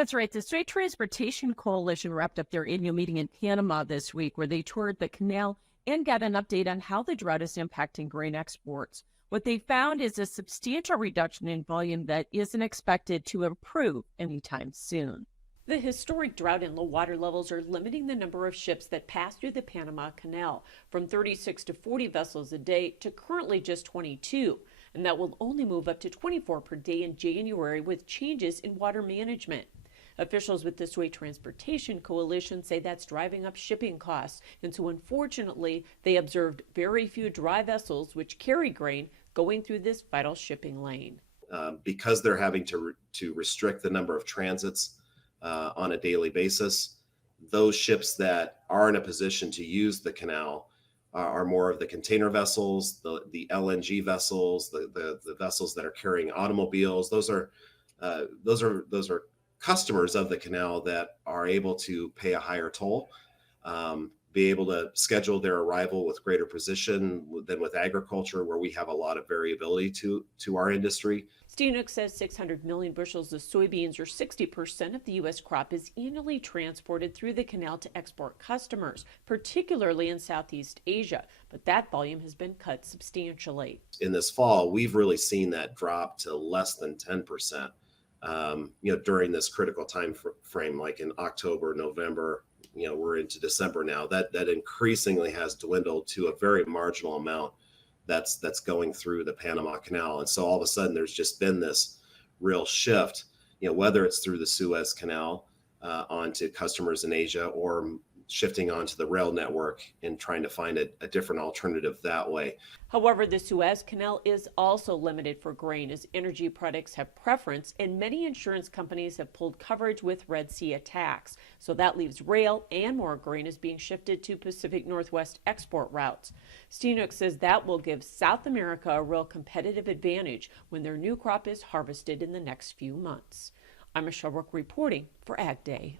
That's right. The Strait Transportation Coalition wrapped up their annual meeting in Panama this week, where they toured the canal and got an update on how the drought is impacting grain exports. What they found is a substantial reduction in volume that isn't expected to improve anytime soon. The historic drought and low water levels are limiting the number of ships that pass through the Panama Canal from 36 to 40 vessels a day to currently just 22. And that will only move up to 24 per day in January with changes in water management. Officials with the Strait Transportation Coalition say that's driving up shipping costs. And so, unfortunately, they observed very few dry vessels which carry grain going through this vital shipping lane. Because they're having to restrict the number of transits on a daily basis, those ships that are in a position to use the canal are more of the container vessels, the LNG vessels, the vessels that are carrying automobiles. Those are customers of the canal that are able to pay a higher toll, be able to schedule their arrival with greater precision than with agriculture, where we have a lot of variability to our industry. Steenhoek says 600 million bushels of soybeans, or 60% of the U.S. crop, is annually transported through the canal to export customers, particularly in Southeast Asia. But that volume has been cut substantially. In this fall, we've really seen that drop to less than 10%. During this critical time frame, like in October, November, we're into December now, that increasingly has dwindled to a very marginal amount that's going through the Panama Canal. And so all of a sudden there's just been this real shift, whether it's through the Suez Canal onto customers in Asia, or shifting onto the rail network and trying to find a different alternative that way. However, the Suez Canal is also limited for grain, as energy products have preference, and many insurance companies have pulled coverage with Red Sea attacks. So that leaves rail and more grain is being shifted to Pacific Northwest export routes. Steenhoek says that will give South America a real competitive advantage when their new crop is harvested in the next few months. I'm Michelle Rook reporting for Ag Day.